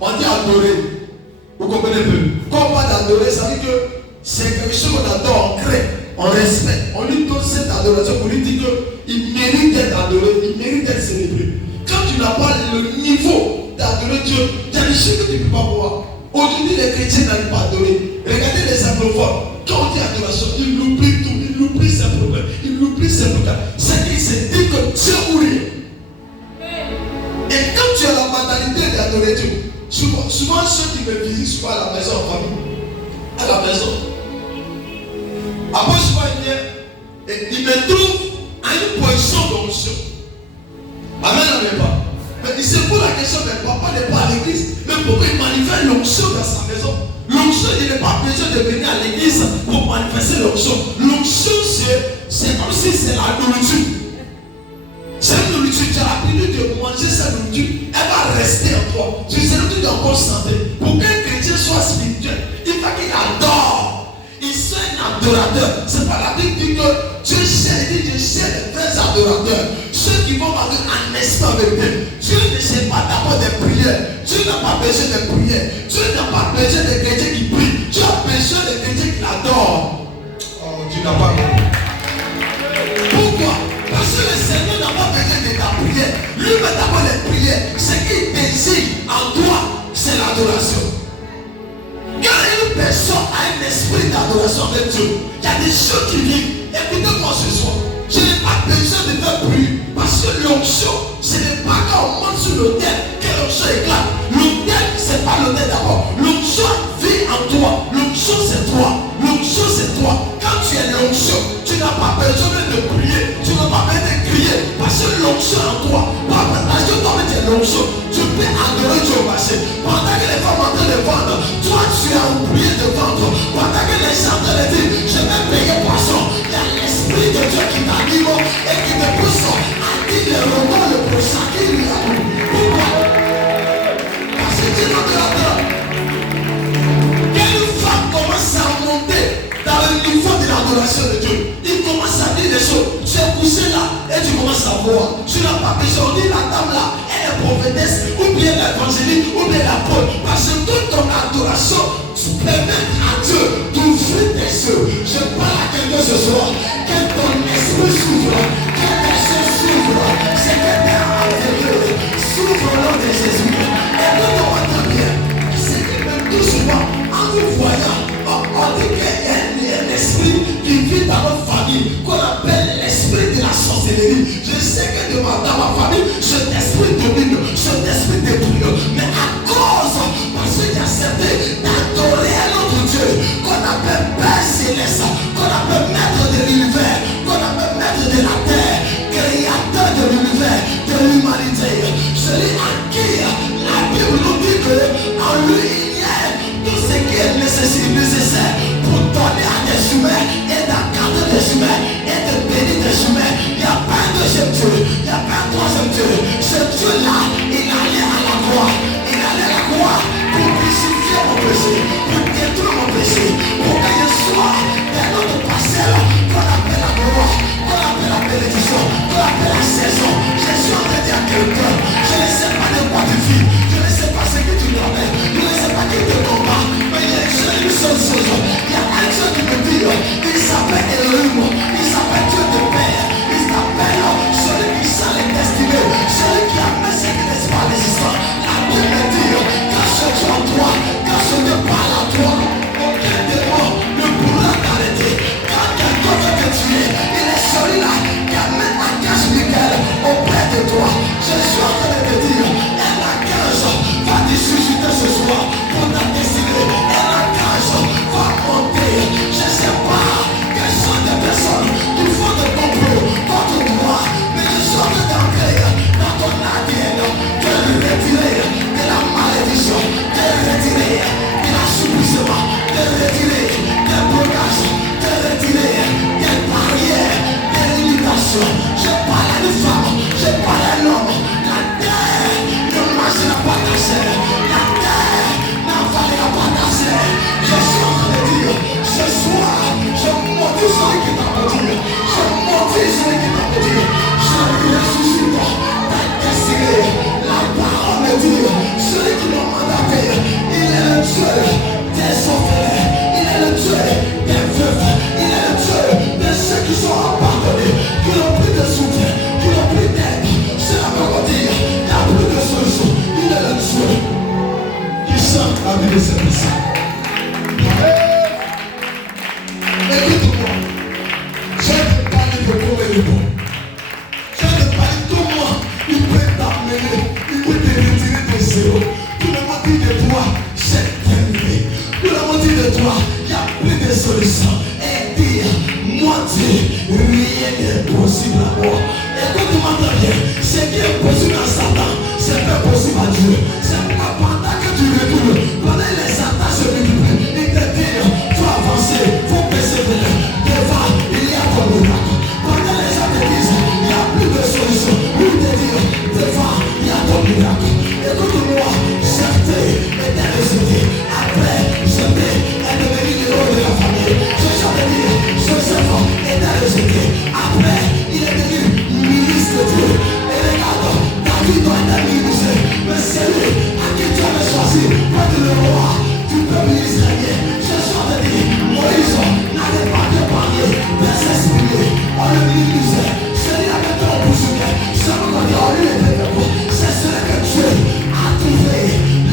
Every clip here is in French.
On dit adorer. Vous comprenez un peu? Quand on parle d'adorer, ça veut dire que c'est quelque chose qu'on adore, on crée, on respecte. On lui donne cette adoration, on lui dit qu'il mérite d'être adoré, il mérite d'être célébré. Quand tu n'as pas le niveau d'adorer Dieu, il y a des choses que tu ne peux pas voir. Aujourd'hui, les chrétiens n'arrivent pas à adorer. Regardez les anglophones. Quand on dit adoration, ils l'oublient tout, ils l'oublient ses problèmes, ils l'oublient ses problèmes. C'est qu'ils se disent que Dieu ou rien. Et quand tu as la mentalité d'adorer Dieu, souvent ceux qui me visitent souvent à la maison en famille, à la maison, après souvent ils me trouvent à une position d'onction. Amen, n'avait pas. Mais il se pose la question, mais papa n'est pas à l'église. Mais pourquoi il manifeste l'onction dans sa maison? L'onction, il n'est pas besoin de venir à l'église pour manifester l'onction. L'onction, c'est comme si c'est la nourriture. C'est une nourriture, tu as l'habitude de manger cette nourriture, elle va rester en toi. Tu sais, tu dois encore santé. Pour qu'un chrétien soit spirituel, il faut qu'il adore. Il soit un adorateur. C'est pas la Bible dit que Dieu cherche les vrais adorateurs. Ceux qui vont parler en esprit avec Dieu. Dieu ne cherche pas d'abord des prières. Dieu n'a pas besoin de prières. Dieu n'a pas besoin de chrétiens qui prient. Dieu a besoin de chrétiens qui l'adorent. Oh, Dieu n'a pas besoin. Pourquoi? Parce que le Seigneur n'a pas besoin de ta prière. Lui met d'abord les prières. Ce qu'il désire en toi, c'est l'adoration. Quand une personne a un esprit d'adoration avec Dieu, il y a des choses qui viennent. Écoutez-moi ce soir. Je n'ai pas besoin de faire prier. Parce que l'onction, ce n'est pas quand on monte sur l'autel que l'onction éclate. L'autel, ce n'est pas l'autel d'abord. L'onction vit en toi. L'onction, c'est toi. L'onction, c'est toi. Quand tu es l'onction, tu n'as pas besoin de prier. Tu n'as pas besoin de crier. Parce que l'onction en toi. Parce que toi, tu es l'onction. Tu peux adorer Dieu au passé. Pendant que les femmes sont en train de vendre, toi, tu as oublié de vendre. Pendant que les gens te disent, je vais payer poisson. Il y a l'esprit de Dieu qui t'anime et qui te pousse à dire le roman, le prochain qui lui a dit. Pourquoi? Parce que tu n'as pas de. Quand une femme commence à monter dans le niveau de l'adoration de Dieu, il commence à dire des choses. Tu es poussé là et tu commences à voir. Tu n'as pas besoin de dire la dame là, elle est prophétesse, ou bien l'évangéliste, ou bien l'apôtre. Parce que toute ton adoration, tu permets à Dieu d'ouvrir tes yeux. Je parle à quelqu'un ce soir. Que ton esprit s'ouvre, que tes yeux s'ouvrent. C'est que tes yeux s'ouvrent au nom de Jésus. Et que tu entends bien. C'est que même tout souvent, en nous voyant, on dit qu'il y a un esprit qui vit dans notre famille, qu'on appelle l'esprit de la sorcellerie. Je sais que dans ma famille, cet esprit domine, cet esprit détruit. Mais à cause, parce qu'il y a accepté d'adorer un autre Dieu, qu'on appelle Père Céleste, qu'on appelle Maître de l'univers, qu'on appelle Maître de la terre, Créateur de l'univers, de l'humanité, celui à qui la Bible nous dit qu'en lui il y a tout ce qui est nécessaire pour donner à des humains et d'accorder des humains et de bénir des humains. Il n'y a pas un deuxième Dieu, il n'y a pas un troisième Dieu. Ce Dieu-là, il allait à la croix. Il allait à la croix pour crucifier mon péché, pour détruire mon péché, pour que je sois dans notre parcelle qu'on appelle la gloire, qu'on appelle la bénédiction, qu'on appelle la saison. Je suis en train de dire à quelqu'un, je ne sais pas de quoi tu vis, je ne sais pas ce que tu connais, je ne sais pas qui te combat, mais il y a une seule chose. Il y a un Dieu qui me dit, il s'appelle Elohim, il s'appelle Dieu de Père, il s'appelle celui qui sent les destinées, celui qui a mis ce qui n'est pas résistant. La Bible me dit, quand je suis en toi, quand je te parle à toi, aucun démon ne pourra t'arrêter. Quand quelqu'un veut te tuer, il est celui-là qui amène Archange Michael auprès de toi. Je suis en train de te dire, un archange va te susciter ce soir pour ta destinée. Un archange va monter. Je ne sais pas quelles sont les personnes qui font des complots contre toi, mais je suis en train d'entrer dans ton ADN, de le retirer de la malédiction, de le retirer de l'assouplissement, de le retirer des blocages, de le retirer des barrières, des limitations. Je parle à une femme, je parle à un homme. La terre ne mangera pas ta chair, la terre n'avalera pas ta chair. Je suis en train de dire, ce soir, je maudis celui qui t'a maudit, je maudis celui qui t'a maudit, je ressuscite ta destinée. La parole me dit, celui qui m'a mandaté, il est le Dieu des orphelins, il est le Dieu des solutions et dire, moi Dieu, rien n'est possible à moi. Écoute-moi très bien, ce qui est possible à Satan, c'est pas possible à Dieu. C'est pas pendant que tu recules, pendant que les attaques se multiplient, il te dit, il faut avancer, il faut persévérer. Devant, il y a ton miracle. Pendant les gens te disent, il n'y a plus de solution, lui te dit, devant, il y a ton miracle. Écoute-moi, certain est un résultat. Après, je vais être devenu l'héros de la famille. Je vais dire, Joseph est un résultat. Après, il est devenu ministre de Dieu. Et regarde, David doit être ministre. Mais c'est lui à qui tu avais choisi pour être le roi du peuple israélien. Je vais dire, Moïse n'avait pas d'épargné, mais s'exprimer. On le ministre, celui avec ton bouche. Ça me dit, on lui était de quoi. C'est celui que Dieu a trouvé.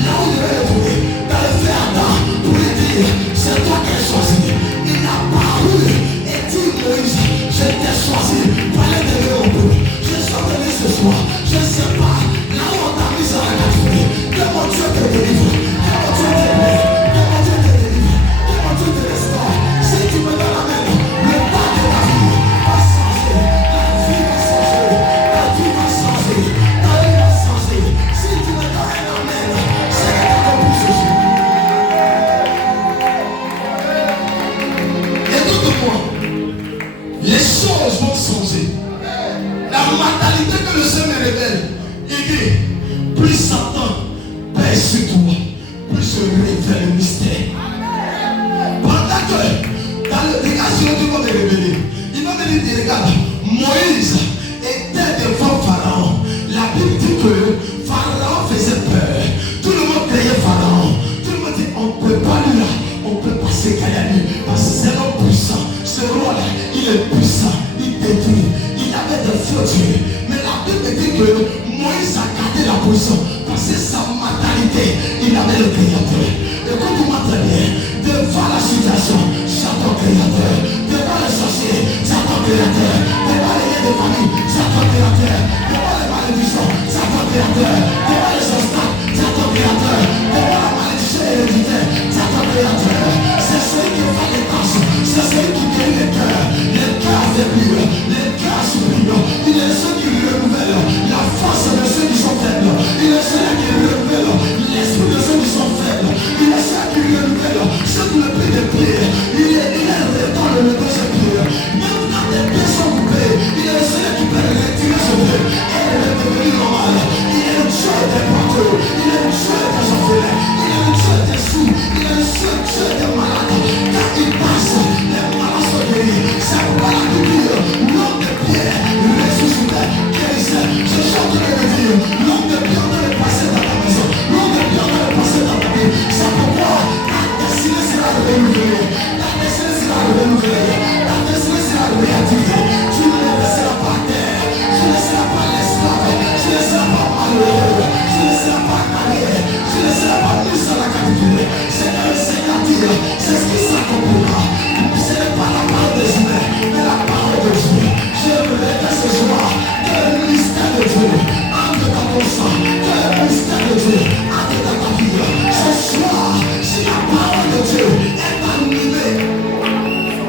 Là où il devait le trouver. Dans le fer d'Adam, pour lui dire, c'est toi qui as choisi. Il a paru et dit, Moïse, je t'ai choisi pour aller devenir mon peuple. Je suis venu ce soir. Je ne sais pas. Là où on t'a mis sur la captivité. Que mon Dieu te délivre. Que mon Dieu te plaît. Que mon Dieu te délivre. Que mon Dieu te restaure. Si tu me donnes la main, le pas de ta vie va changer. La vie va changer. La vie va changer. La vie va changer. Si tu me donnes la main, c'est que tu as compris ce jour. Écoute-moi. Les choses vont changer. La mentalité que le Seigneur me révèle, il dit, plus Satan pèse sur toi, plus se révèle le mystère. Pendant que, dans le regard sur Dieu va me révéler, il va me dire, regarde, Moïse était devant Pharaon. La Bible dit que Pharaon faisait peur. Tout le monde craignait Pharaon. Tout le monde dit, on ne peut pas lui là, on ne peut pas s'égaler à lui, parce que c'est l'homme puissant. Ce roi-là, il est puissant, il détruit, il avait des fautes. Mais la Bible dit que Moïse a gardé la position parce que sa mentalité, il avait le Créateur. Écoute-moi très bien, devant la situation, c'est ton Créateur.